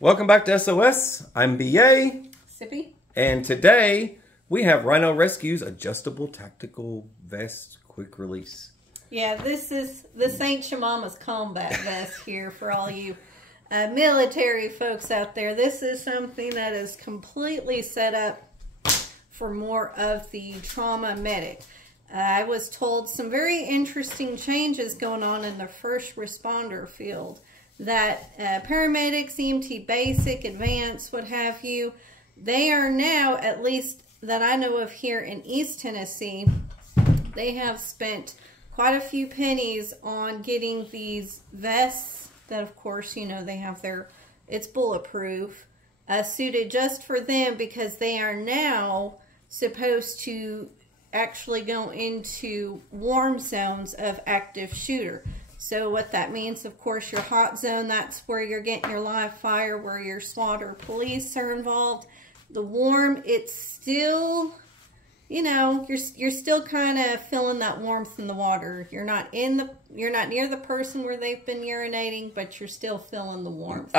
Welcome back to SOS. I'm BA. Sippy. And today we have Rhino Rescue's adjustable tactical vest quick release. Yeah, this ain't your mama's combat vest here for all you military folks out there. This is something that is completely set up for more of the trauma medic. I was told some very interesting changes going on in the first responder field. That paramedics, EMT basic, advanced, what have you, they are now, at least that I know of here in East Tennessee, they have spent quite a few pennies on getting these vests that, of course, you know, they have their, it's bulletproof, suited just for them, because they are now supposed to actually go into warm zones of active shooter. So what that means, of course, your hot zone, that's where you're getting your live fire, where your SWAT or police are involved. The warm, it's still, you know, you're still kind of feeling that warmth in the water. You're not near the person where they've been urinating, but you're still feeling the warmth.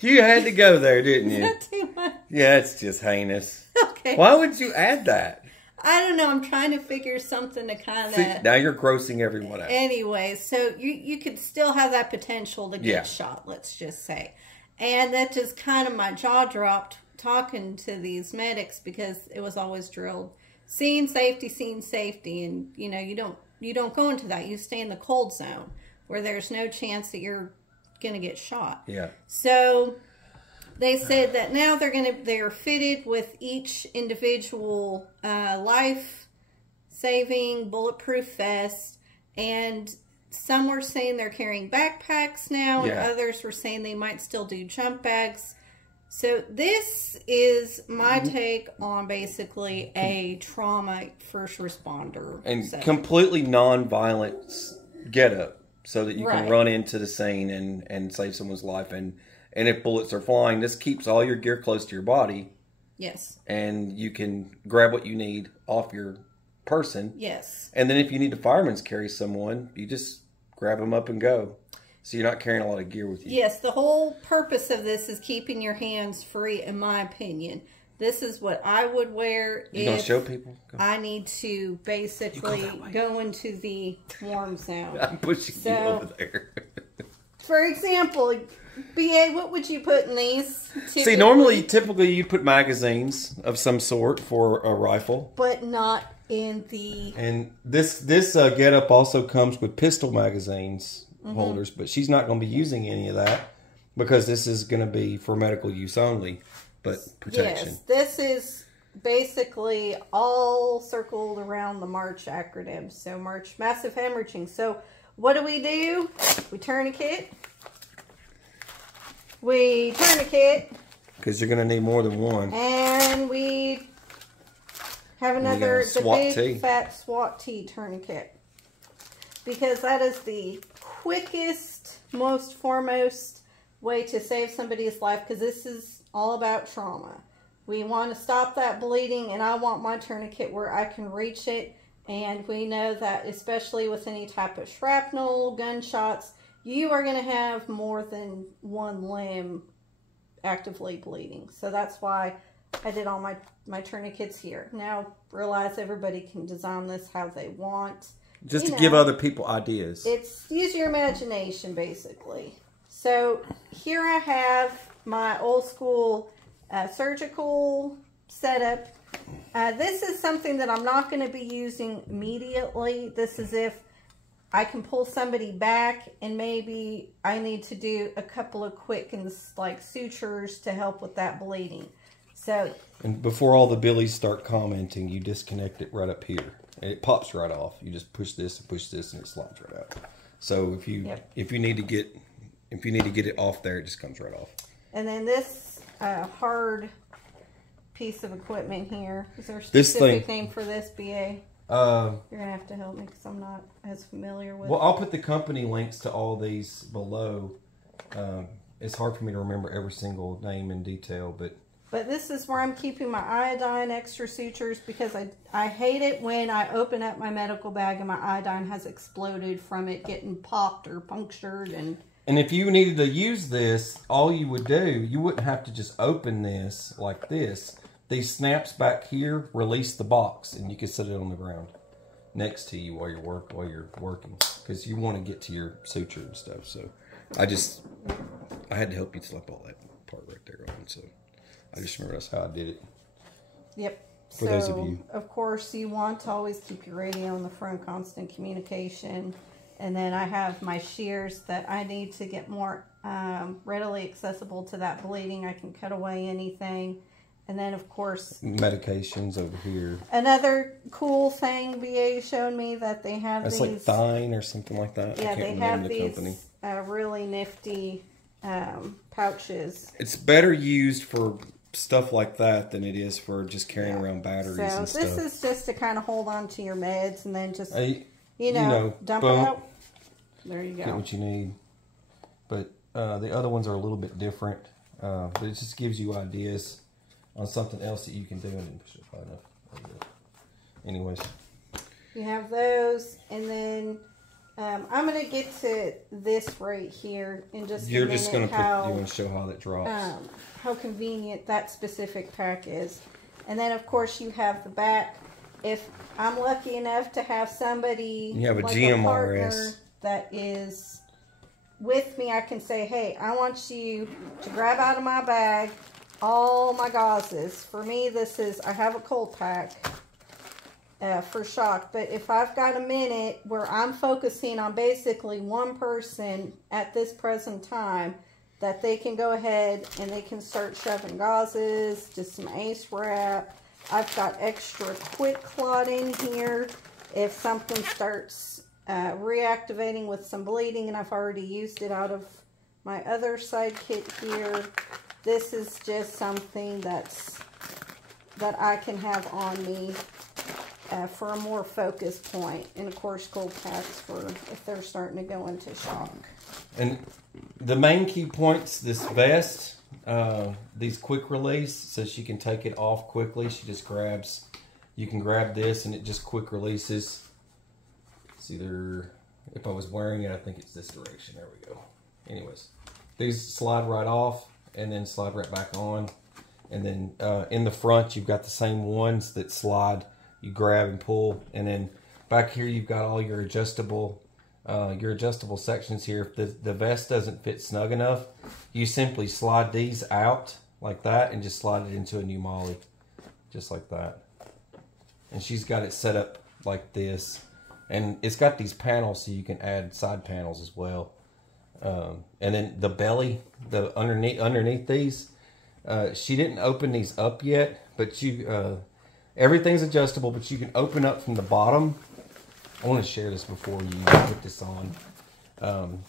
You had to go there, didn't you? Not too much. Yeah, it's just heinous. Okay. Why would you add that? I don't know. I'm trying to figure something to kind of... Now you're grossing everyone out. Anyways, so you could still have that potential to get shot, let's just say. And that just kind of, my jaw dropped talking to these medics, because it was always drilled. Scene safety. And, you know, you don't go into that. You stay in the cold zone where there's no chance that you're going to get shot. Yeah. So... they said that now they're fitted with each individual life-saving bulletproof vest, and some were saying they're carrying backpacks now, and others were saying they might still do jump bags. So this is my take on basically a trauma first responder. And setup. Completely non-violent getup, so that you can run into the scene and save someone's life. And if bullets are flying, this keeps all your gear close to your body. Yes. And you can grab what you need off your person. Yes. And then if you need to fireman's carry someone, you just grab them up and go. So you're not carrying a lot of gear with you. Yes, the whole purpose of this is keeping your hands free, in my opinion. This is what I would wear You gonna show people? I need to basically go into the warm zone. I'm pushing you over there. For example... BA, what would you put in these? See, typically you put magazines of some sort for a rifle. But not in the... And this getup also comes with pistol magazines holders, but she's not going to be using any of that, because this is going to be for medical use only, but protection. Yes, this is basically all circled around the MARCH acronym. So MARCH, massive hemorrhaging. So what do? We tourniquet. We tourniquet. Because you're going to need more than one. And we have another, the big fat SWAT T tourniquet. Because that is the quickest, most foremost way to save somebody's life. Because this is all about trauma. We want to stop that bleeding. And I want my tourniquet where I can reach it. And we know that especially with any type of shrapnel, gunshots, you are going to have more than one limb actively bleeding. So that's why I did all my tourniquets here. Now, realize everybody can design this how they want. Just to give other people ideas. It's use your imagination, basically. So here I have my old school surgical setup. This is something that I'm not going to be using immediately. This is if I can pull somebody back and maybe I need to do a couple of quick and like sutures to help with that bleeding. So, and before all the billies start commenting, you disconnect it right up here. And it pops right off. You just push this and it slides right out. So if you need to get it off there, it just comes right off. And then this hard piece of equipment here. Is there a specific name for this, BA? You're gonna have to help me because I'm not as familiar with. Well, I'll put the company links to all these below. It's hard for me to remember every single name in detail, but this is where I'm keeping my iodine extra sutures, because I hate it when I open up my medical bag and my iodine has exploded from it getting popped or punctured, and And if you needed to use this, all you would do, you wouldn't have to just open this like this. These snaps back here release the box, and you can set it on the ground next to you while you're working, because you want to get to your suture and stuff. So I had to help you slap all that part right there on. So I just remember that's how I did it. Yep. For those of you, of course, you want to always keep your radio in the front, constant communication. And then I have my shears that I need to get more readily accessible to that bleeding. I can cut away anything. And then, of course, medications over here. Another cool thing BA showed me that they have That's these. That's like Thine or something like that. Yeah, I can't they remember have the these company. really nifty pouches. It's better used for stuff like that than it is for just carrying around batteries and stuff. So this is just to kind of hold on to your meds and then just, you know, know, dump boom, it out. There you go. Get what you need. But the other ones are a little bit different. But it just gives you ideas on something else that you can do. And push it high enough. Anyways. You have those. And then I'm going to get to this right here in just a minute. You're just going to you want to show how that drops. How convenient that specific pack is. And then, of course, you have the back. If I'm lucky enough to have somebody, you have a like GMRS. a partner that is with me, I can say, hey, I want you to grab out of my bag all my gauzes. For me, I have a cold pack for shock. But if I've got a minute where I'm focusing on basically one person at this present time, that they can go ahead and they can start shoving gauzes, just some ace wrap. I've got extra quick clot in here if something starts reactivating with some bleeding and I've already used it out of my other side kit here. This is just something that I can have on me for a more focused point. And of course, cold packs for if they're starting to go into shock. And the main key points, this vest, these quick release, so she can take it off quickly. She just grabs, you can grab this and it just quick releases. It's either, if I was wearing it, I think it's this direction. There we go. Anyways, these slide right off and then slide right back on. And then in the front, you've got the same ones that slide. You grab and pull. And then back here, you've got all your adjustable sections here. If the vest doesn't fit snug enough, you simply slide these out like that and just slide it into a new molly, just like that. And she's got it set up like this, and it's got these panels so you can add side panels as well. And then the belly, the underneath these, she didn't open these up yet, but everything's adjustable, but you can open up from the bottom. I want to share this before you put this on.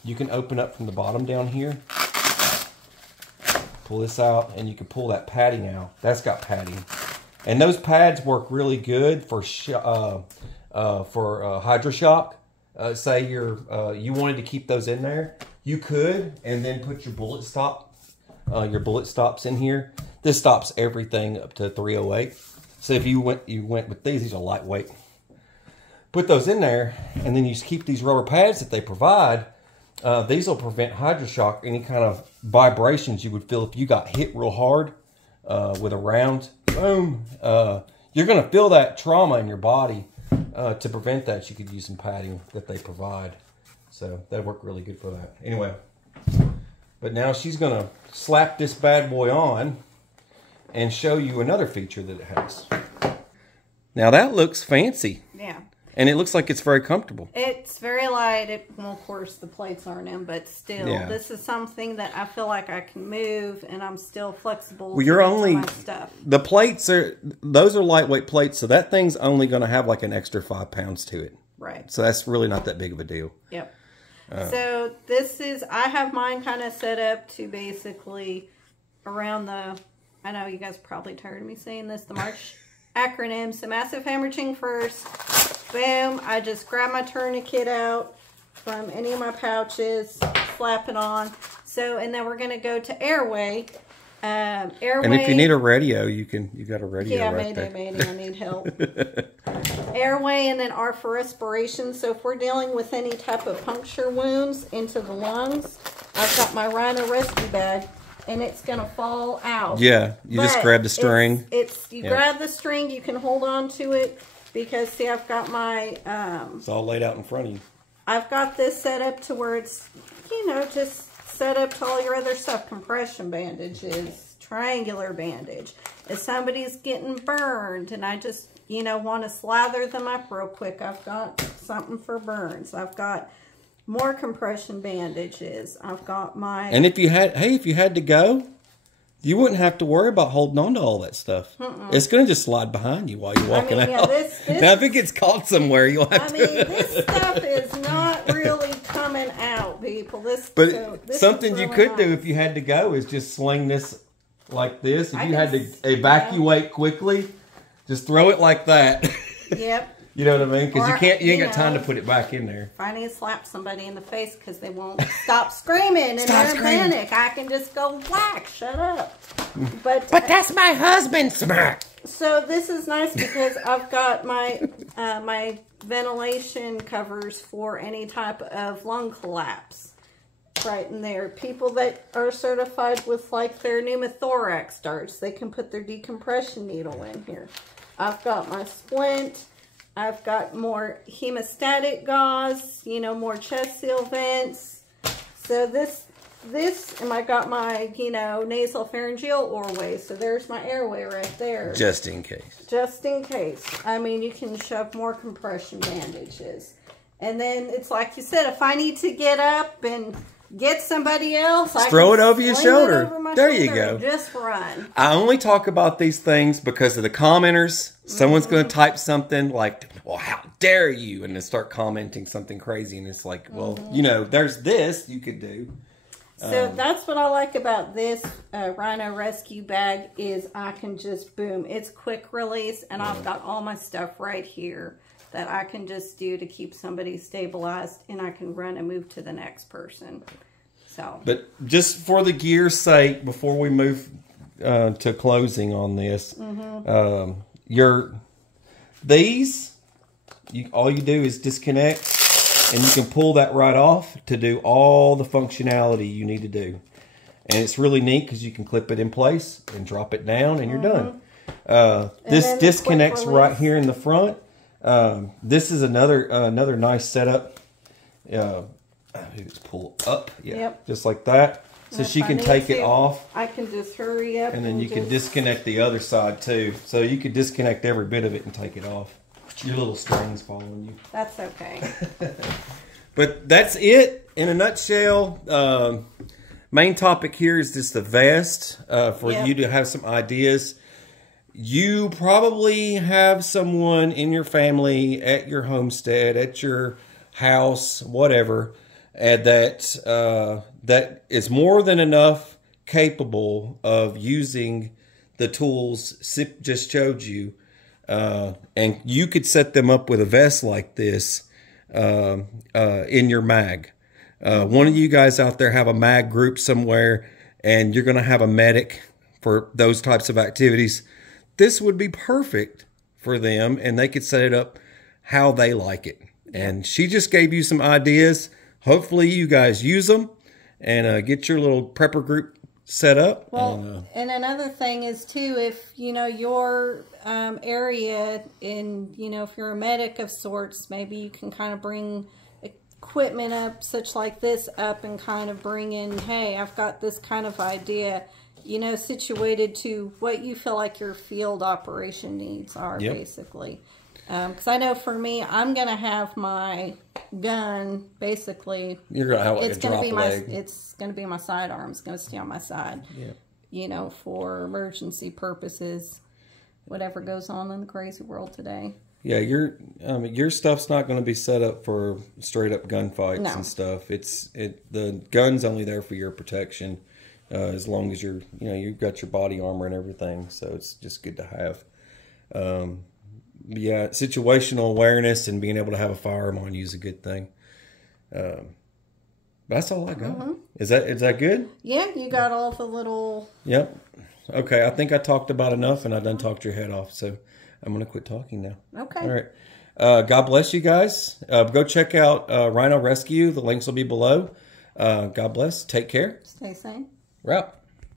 You can open up from the bottom down here, pull this out, and you can pull that padding out. That's got padding, and those pads work really good for hydroshock. Say you wanted to keep those in there, you could, and then put your bullet stops in here. This stops everything up to 308. So if you went with these are lightweight. Put those in there, and then you just keep these rubber pads that they provide. These will prevent hydroshock, any kind of vibrations you would feel if you got hit real hard with a round. Boom. You're going to feel that trauma in your body. To prevent that, you could use some padding that they provide. So that'd work really good for that. Anyway, but now she's going to slap this bad boy on and show you another feature that it has. Now that looks fancy. Yeah. And it looks like it's very comfortable. It's very light. Well, of course, the plates aren't in, but still, This is something that I feel like I can move, and I'm still flexible. Well, you're only my stuff. The plates those are lightweight plates, so that thing's only going to have like an extra 5 pounds to it. Right. So that's really not that big of a deal. Yep. So this is, I have mine kind of set up to basically around the, I know you guys are probably tired of me saying this, the March acronym. So massive hammerching first. Boom. I just grab my tourniquet out from any of my pouches, slap it on. So, and then we're going to go to airway. Airway. And if you need a radio, you got a radio right there. Mayday, I need help. Airway, and then R for respiration. So if we're dealing with any type of puncture wounds into the lungs, I've got my Rhino rescue bag, and it's gonna fall out. Yeah, you just grab the string. You grab the string. You can hold on to it because see, I've got my. It's all laid out in front of you. I've got this set up to where it's, you know, just set up to all your other stuff. Compression bandages, triangular bandage. If somebody's getting burned and I just, you know, want to slather them up real quick, I've got something for burns. I've got more compression bandages. I've got my... And if you had, hey, if you had to go, you wouldn't have to worry about holding on to all that stuff. It's going to just slide behind you while you're walking out. Now, if it gets caught somewhere, you'll have to... this stuff is not really coming out, people. This something you could do if you had to go is just sling this like this. If you had to evacuate quickly, just throw it like that. Yep. You know what I mean? Because you ain't got time to put it back in there. If I need to slap somebody in the face because they won't stop screaming and they're in panic, I can just go whack, shut up. But that's my husband, smack. So this is nice because I've got my my ventilation covers for any type of lung collapse right in there. People that are certified with like their pneumothorax darts, they can put their decompression needle in here. I've got my splint. I've got more hemostatic gauze, you know, more chest seal vents. So and I got my, you know, nasal pharyngeal airway. So there's my airway right there. Just in case. Just in case. I mean, you can shove more compression bandages. And then it's like you said, if I need to get up and get somebody else, just throw it over your shoulder. There you go. Just run. I only talk about these things because of the commenters. Someone's going to type something like, well, how dare you? And then start commenting something crazy. And it's like, well, you know, there's this you could do. So that's what I like about this Rhino Rescue bag is I can just, boom, it's quick release. And I've got all my stuff right here that I can just do to keep somebody stabilized. And I can run and move to the next person. So, but just for the gear's sake, before we move to closing on this, all you do is disconnect, and you can pull that right off to do all the functionality you need to do. And it's really neat because you can clip it in place and drop it down, and you're done. This disconnects right here in the front. This is another nice setup. Just pull up, just like that. So she can take it off. I can just hurry up. And then you can disconnect the other side too. So you could disconnect every bit of it and take it off. Your little string's following you. That's okay. But that's it in a nutshell. Main topic here is just the vest for you to have some ideas. You probably have someone in your family, at your homestead, at your house, whatever, that is more than enough capable of using the tools Sip just showed you. And you could set them up with a vest like this in your mag. One of you guys out there have a mag group somewhere, and you're going to have a medic for those types of activities. This would be perfect for them, and they could set it up how they like it. And she just gave you some ideas. Hopefully you guys use them and get your little prepper group set up. Well, and another thing is too, if you know your area, in if you're a medic of sorts, maybe you can kind of bring equipment up, such like this up, and kind of bring in, hey, I've got this kind of idea, situated to what you feel like your field operation needs are, basically. Because I know for me, I'm going to have my gun, basically. You're going to have like a drop leg. It's going to be my sidearm. It's going to stay on my side. Yeah. For emergency purposes, whatever goes on in the crazy world today. Yeah, your stuff's not going to be set up for straight up gunfights and stuff. The gun's only there for your protection, as long as you've got your body armor and everything. So it's just good to have. Yeah, situational awareness and being able to have a firearm on you is a good thing. That's all I got. Is that good? Yeah, you got all the little... Yep. Okay, I think I talked about enough, and I done talked your head off, so I'm going to quit talking now. Okay. All right. God bless you guys. Go check out Rhino Rescue. The links will be below. God bless. Take care. Stay sane. We're out.